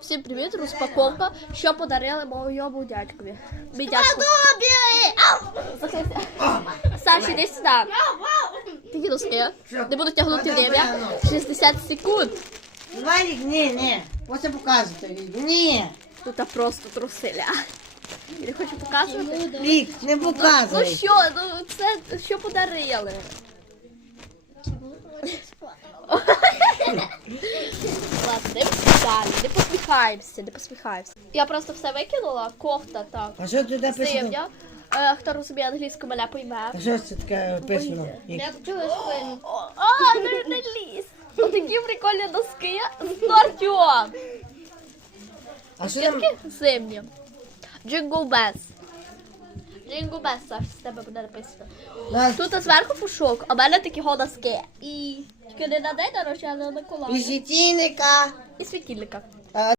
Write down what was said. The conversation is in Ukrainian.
Всім привіт, розпаковка, що подарили моєму дядькові. Мій дядько. Саші, йди сюди. Такі носки. Не буду тягнути время. 60 секунд. Валік, ні, ні. Покажу тобі. Ні. Тут просто труселя. Я не хочу показувати. Вік, не Ну показуй. що, ну це що подарили? Ладно, далі, не посміхаємося, не посміхаємося. Я просто все викинула, кофта так. А що тут написано? Сивня. Е, хто розуміє англійську, мене пойме. А що це таке написано? Вік? О, А, не, не ліз. Отакі прикольні носки з Нортіон. А що там? Зимні. Джингл Бес. Джингл Бес, Саш, з тебе буде написано. На- Тут зверху пушок, а в мене такі носки. І тільки не на день народження, а на Миколая. І і світильника.